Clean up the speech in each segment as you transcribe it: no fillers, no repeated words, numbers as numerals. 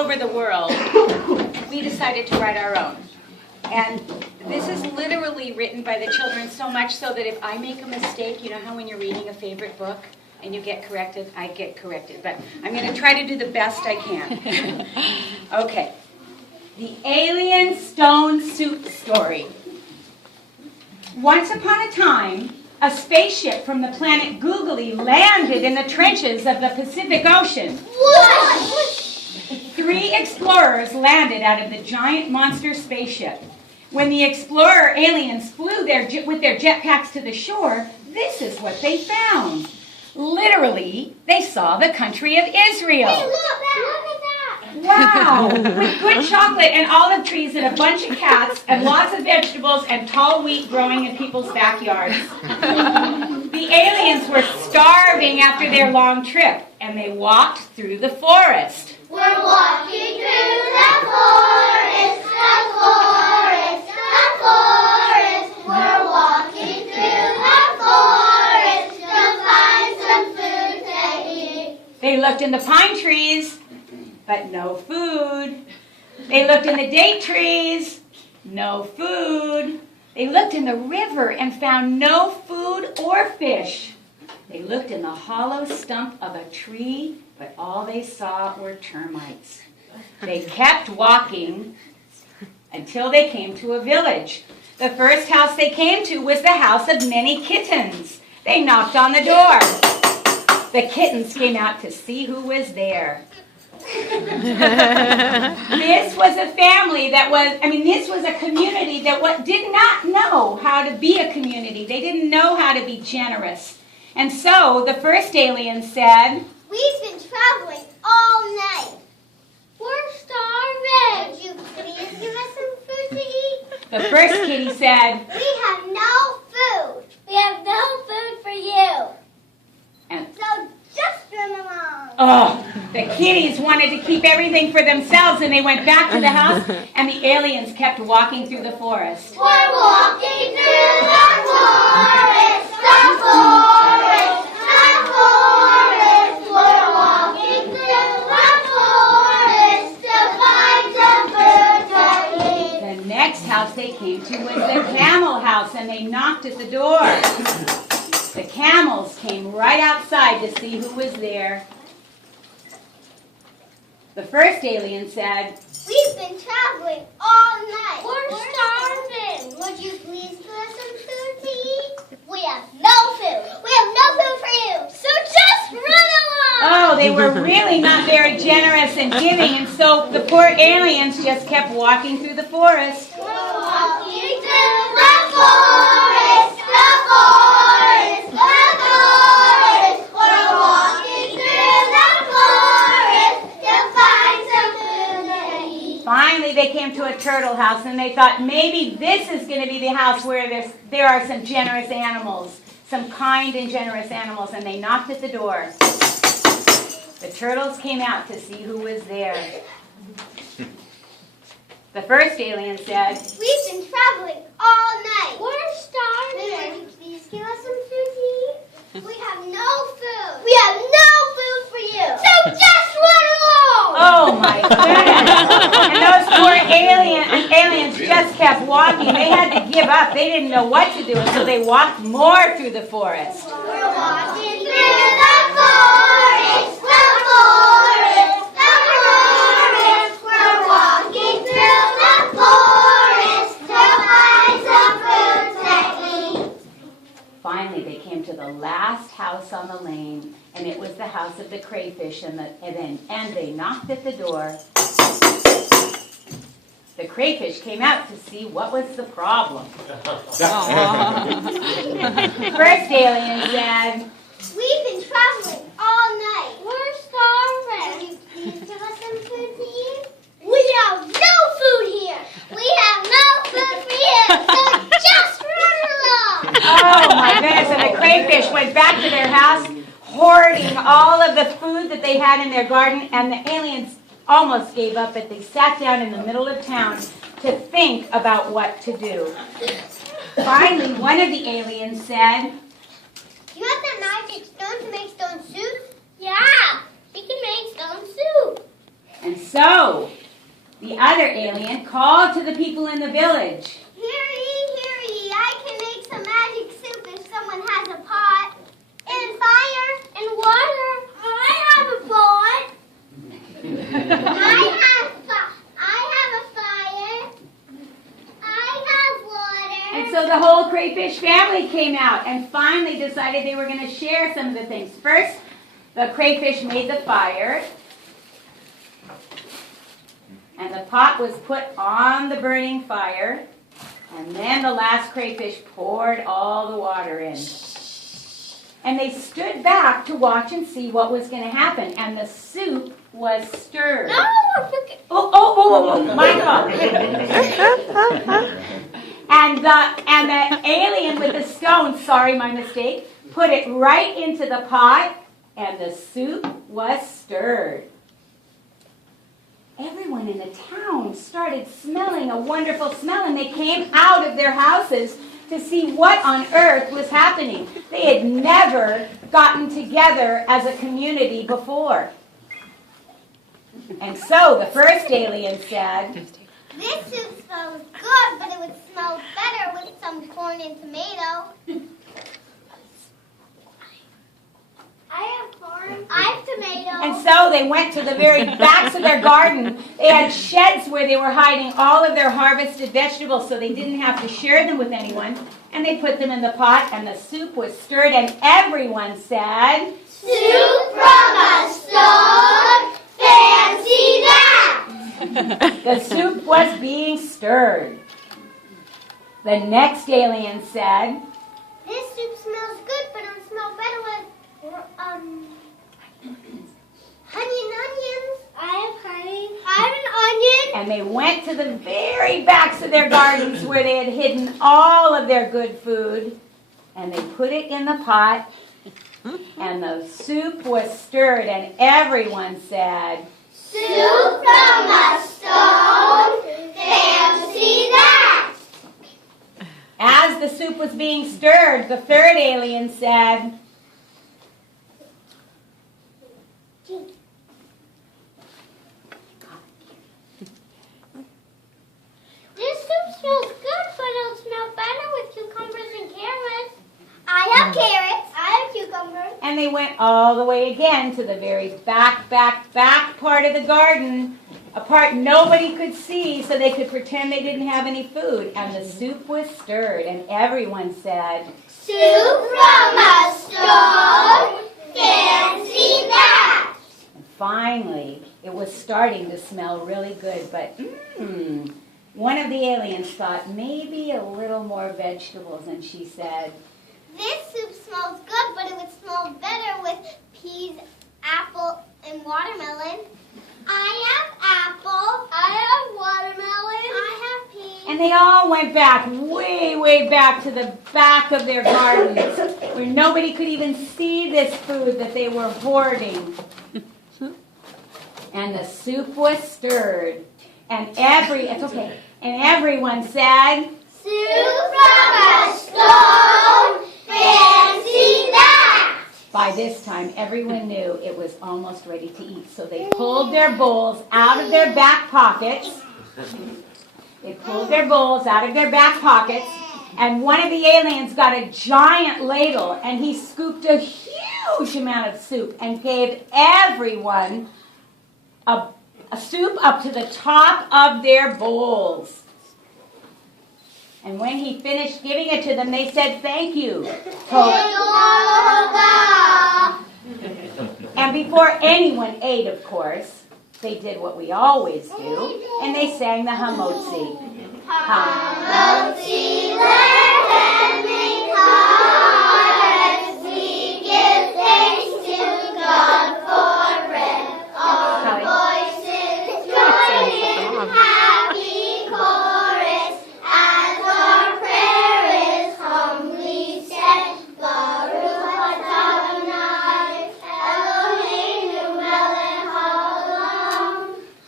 over the world, we decided to write our own. And this is literally written by the children, so much so that if I make a mistake, you know how when you're reading a favorite book and you get corrected, I get corrected. But I'm going to try to do the best I can. Okay. The alien stone suit story. Once upon a time, a spaceship from the planet Googly landed in the trenches of the Pacific Ocean. What? 3 explorers landed out of the giant monster spaceship. When the explorer aliens flew with their jetpacks to the shore, this is what they found. Literally, they saw the country of Israel. Hey, look at that! Wow! With good chocolate and olive trees and a bunch of cats and lots of vegetables and tall wheat growing in people's backyards. The aliens were starving after their long trip, and they walked through the forest. We're walking through the forest, the forest, the forest. We're walking through the forest to find some food to eat. They looked in the pine trees, but no food. They looked in the date trees, no food. They looked in the river and found no food or fish. They looked in the hollow stump of a tree, but all they saw were termites. They kept walking until they came to a village. The first house they came to was the house of many kittens. They knocked on the door. The kittens came out to see who was there. This was a family this was a community that did not know how to be a community. They didn't know how to be generous. And so the first alien said, We've been traveling all night. We're starving. Would you please give us some food to eat? the first kitty said, We have no food. We have no food for you. and So just run along. oh, the kitties wanted to keep everything for themselves, and they went back to the house, and the aliens kept walking through the forest. We're walking through the forest, the forest, the forest. We're walking through the forest to find some food to eat. The next house they came to was the camel house, and they knocked at the door. The camels came right outside to see who was there. The first alien said, We've been traveling all night. We're starving. Would you please give us some food to eat? We have no food. We have no food for you. So just run along. oh, they were really not very generous and giving, and so the poor aliens just kept walking through the forest. We're walking through the forest, the forest, the forest. We're walking through the forest to find some food to eat. Finally, they came to a turtle house, and they thought maybe this is going to be the house where there are some generous animals, some kind and generous animals, and they knocked at the door. The turtles came out to see who was there. The first alien said, We've been traveling all night. We're starving. Would you please give us some food to eat? We have no food. We have no food for you. So just run along. oh my goodness. And those poor aliens just kept walking. They had to give up. They didn't know what to do, and so they walked more through the forest. We're walking through the forest, the forest, the forest. We're walking through the forest to find some food to eat. Finally, they came to the last house on the lane, and it was the house of the crayfish, and they knocked at the door. The crayfish came out to see what was the problem. First alien said, We've been traveling all night. We're starving. Would you please give us some food to eat? We have no food here. We have no food for you. So just run along. oh my goodness, and the crayfish went back to their house, hoarding all of the food that they had in their garden, and the aliens almost gave up, but they sat down in the middle of town to think about what to do. Finally, one of the aliens said, You have that magic stone to make stone soup? Yeah, we can make stone soup. and so the other alien called to the people in the village. Hear ye, I can make some magic soup if someone has a pot. And fire and water. I have a pot. I have a fire. I have water. And so the whole crayfish family came out and finally decided they were going to share some of the things. First, the crayfish made the fire. And the pot was put on the burning fire. And then the last crayfish poured all the water in. And they stood back to watch and see what was going to happen. And the soup was stirred. No, Oh, my God. And the alien with the stone, sorry, my mistake, put it right into the pot, and the soup was stirred. Everyone in the town started smelling a wonderful smell, and they came out of their houses to see what on earth was happening. They had never gotten together as a community before. And so the first alien said, this soup smells good, but it would smell better with some corn and tomato. I have corn. I have tomato. and so they went to the very backs of their garden. They had sheds where they were hiding all of their harvested vegetables so they didn't have to share them with anyone. And they put them in the pot, and the soup was stirred, and everyone said, Soup from a stone. Fancy that. the soup was being stirred. The next alien said, This soup smells good, but it would smell better with honey and onions. I have honey. I have an onion. and they went to the very backs of their gardens where they had hidden all of their good food, and they put it in the pot, and the soup was stirred, and everyone said, Soup from a stone. Fancy that. As the soup was being stirred, the third alien said, This soup smells good, but it'll smell better with cucumbers and carrots. I have carrots. I have cucumbers. and they went all the way again to the very back part of the garden, a part nobody could see so they could pretend they didn't have any food. And the soup was stirred, and everyone said, Soup from a stone. Fancy that. and finally, it was starting to smell really good, but one of the aliens thought maybe a little more vegetables, and she said, This soup smells good, but it would smell better with peas, apple, and watermelon. I have apple. I have watermelon. I have peas. and they all went back, way back to the back of their gardens, where nobody could even see this food that they were hoarding. And the soup was stirred, and everyone said, Soup from a stone. Fancy that. by this time, everyone knew it was almost ready to eat. So they pulled their bowls out of their back pockets. And one of the aliens got a giant ladle, and he scooped a huge amount of soup and gave everyone a soup up to the top of their bowls. And when he finished giving it to them, they said, thank you. And before anyone ate, of course, they did what we always do, and they sang the hamotzi. Hamotzi, let me hearts. We give thanks to God for bread. Our voices join in happy chorus as our prayer is humbly said. Baruch atah Adonai, Eloheinu melech haolam.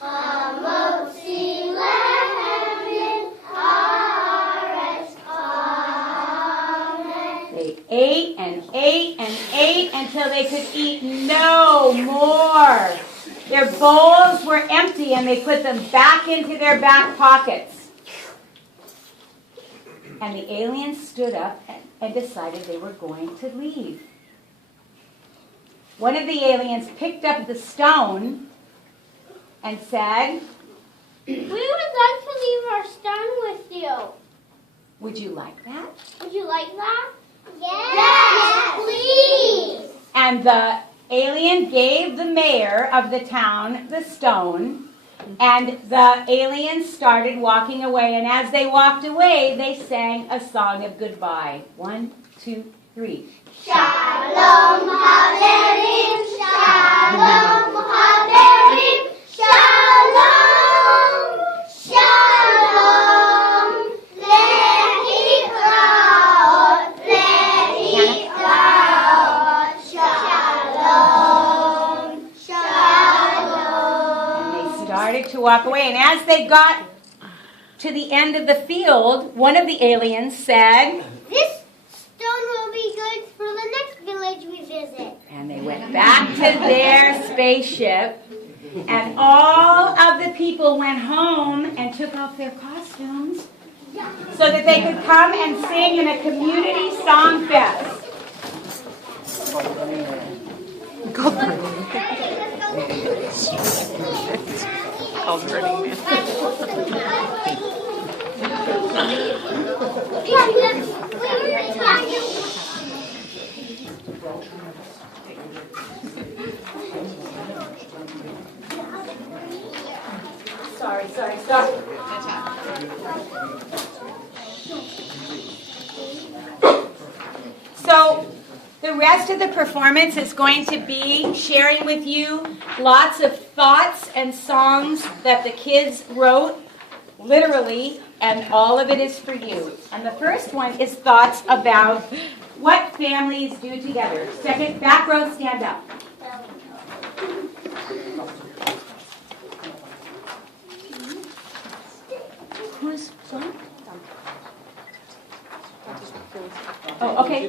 Hamotzi lechem min haaretz. Amen. They ate and ate and ate until they could eat no more. Their bowls bills were empty and they put them back into their back pockets. And the aliens stood up and decided they were going to leave. One of the aliens picked up the stone and said, "We would like to leave our stone with you. would you like that? Would you like that?" Yes, please. And the alien gave the mayor of the town the stone, and the aliens started walking away. And as they walked away, they sang a song of goodbye. 1, 2, 3. Shalom Halerim, Shalom Halerim, Shalom, Shalom, Lehitraot, Lehitraot, Shalom, Shalom. And they started to walk away. And as they got to the end of the field, one of the aliens said, "This stone will be good for the next village we visit." and they went back to their spaceship. And all of the people went home and took off their costumes so that they could come and sing in a community song fest. Sorry. So the rest of the performance is going to be sharing with you lots of thoughts and songs that the kids wrote, literally, and all of it is for you. And the first one is thoughts about what families do together. Second, back row, stand up. Who's song? Oh, okay.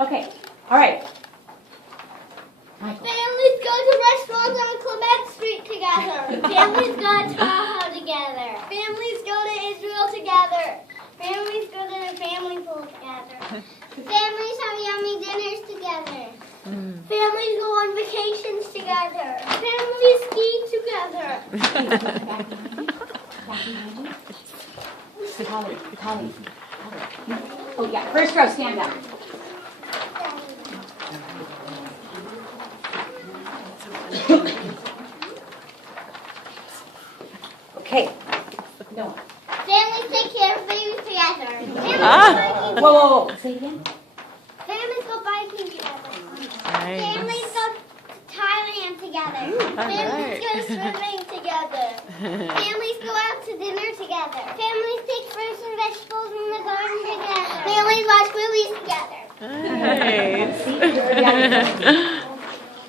Okay, all right. Michael. Families go to restaurants on Clement Street together. Families go to Tahoe together. Families go to Israel together. Families go to the family pool together. Families have yummy dinners together. Families go on vacations together. Families ski together. Talia. Oh yeah, first row, stand up. Okay. No. Families take care of babies together. Whoa. Say it again. Families go biking together. Families go to Thailand together. Families go swimming together. Families go out to dinner together. Families take fruits and vegetables in the garden together. Families watch movies together.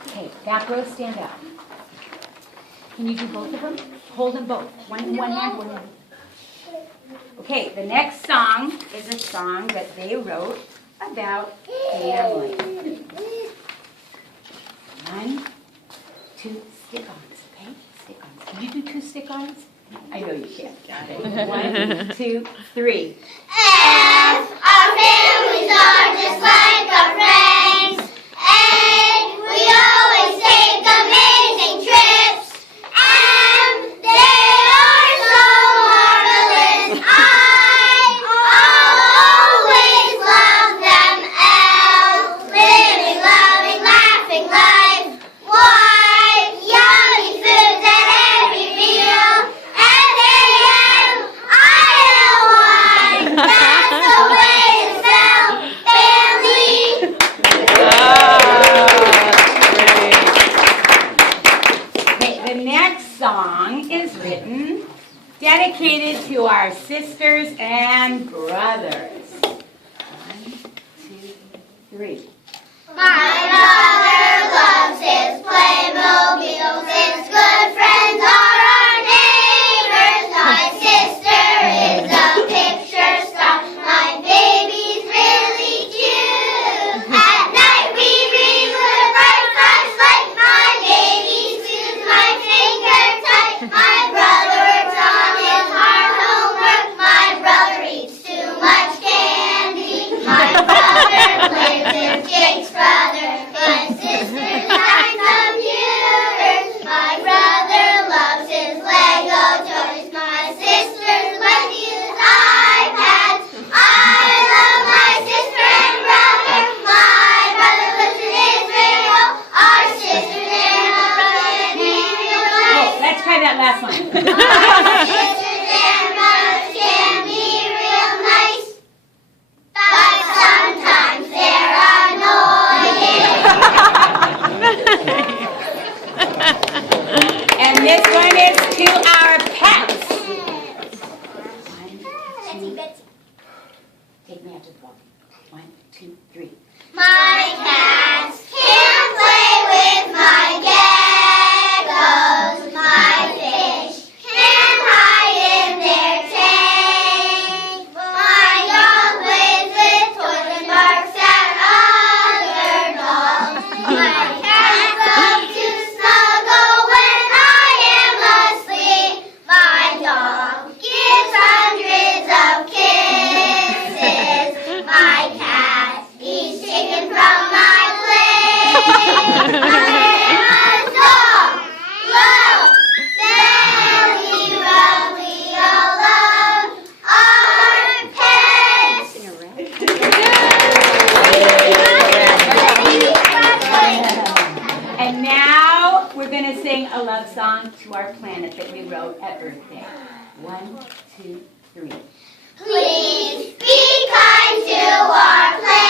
Okay, back row, stand up. Can you do both of them? Hold them both. One hand, one hand. Okay, the next song is a song that they wrote about family. 1, 2, stick-ons, okay? Stick-ons. Can you do 2 stick-ons? I know you can. 1, 2, 3. As our families are just like our friends, and we always take amazing trips, and they are so marvelous. I always love them all, living, loving, laughing life. Why yummy foods at every meal, and AM IL1. That's the way to spell family. Okay, the next song is written, dedicated to our sisters and brothers. 1, 2, 3. My brother loves his Playmobiles. His good friends are our neighbors. My sister is a picture star. My baby's really cute. At night we read with bright flashlight. My baby's try that last one. Sisters and brothers can be real nice, but sometimes they're annoying. And this one is to our pets. Take me out to the ball. 1, 2, 3. My cats can play with my geckos. My fish can hide in their tank. My dog plays with toys and barks at other dogs. My cats love to snuggle when I am asleep. My dog gives hundreds of kisses. My cat eats chicken from my plate. I am a dog. Love, belly rub, we all love our pets. And now we're going to sing a love song to our planet that we wrote at Earth Day. 1, 2, 3. Please be kind to our planet.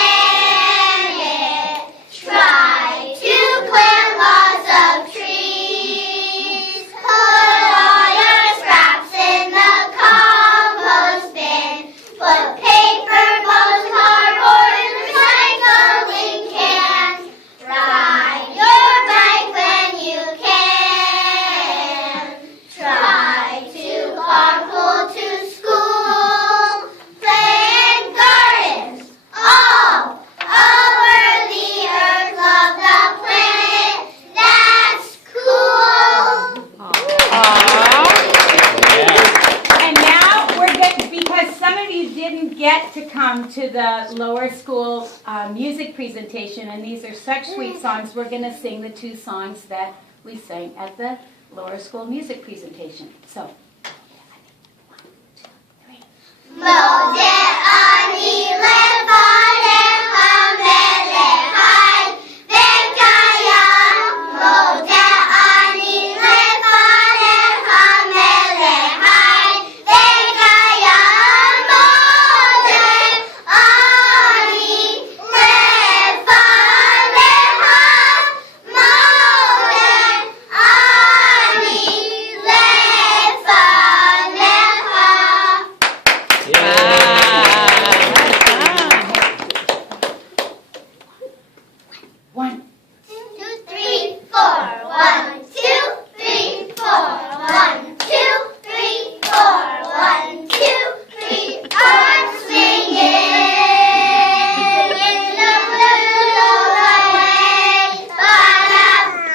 Try to plant lots of trees. Put all your scraps in the compost bin. Put paper, bottles, cardboard in the recycling can. Ride your bike when you can. Try to carpool to school. Plant gardens all over the earth. Love the planet. That's cool. And now we're going because some of you didn't get to come to the lower school music presentation, and these are such sweet songs, we're going to sing the 2 songs that we sang at the lower school music presentation. So, 1, 2, 3. Mode ani levare hamele hai vekaya. Mode ani levare hamele hai vekaya. Mode ani levare ha. Mode ani levare ha. One. 2, 3, 4. 1, 2, 3, 4. 1, 2, 3, 4. 1, 2, 3, 4. I'm swinging in the blues all the way. Ba-da-ba-ba.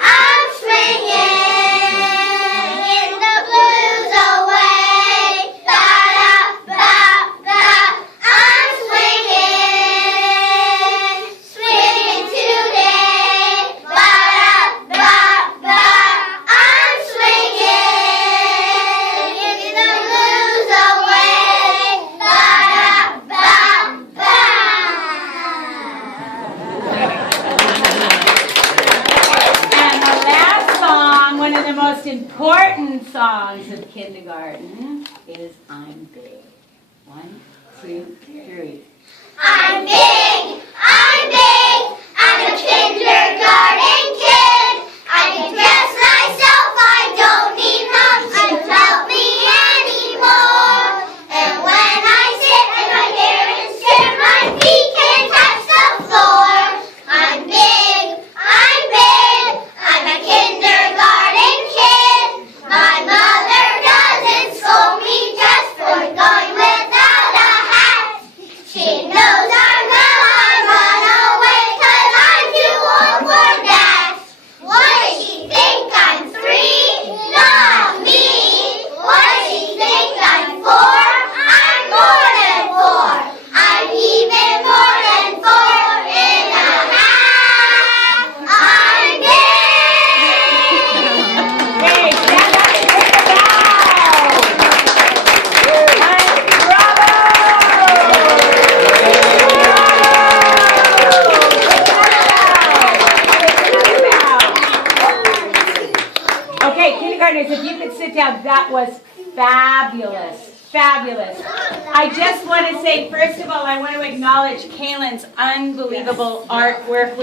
I'm swinging in the blues away. Ba-da-ba-ba. I'm swinging, swinging today. Ba-da-ba-ba. I'm swinging in the blues away. Ba-da-ba-ba. And the last song, one of the most important songs of kindergarten, is I'm Big. 1, 2, 3. I'm big, I'm big, I'm a kindergarten kid. I can dress myself, I don't need moms to help me anymore. And when I sit in my parents' chair, my feet can touch the floor. I'm big, I'm a kindergarten kid. My mother doesn't scold me just for going without a hat. She knows I'm not, I run away 'cause I'm too old for that. Okay, kindergartners, if you could sit down, that was fabulous. Fabulous. I just want to say, first of all, I want to acknowledge Kaylin's unbelievable artwork with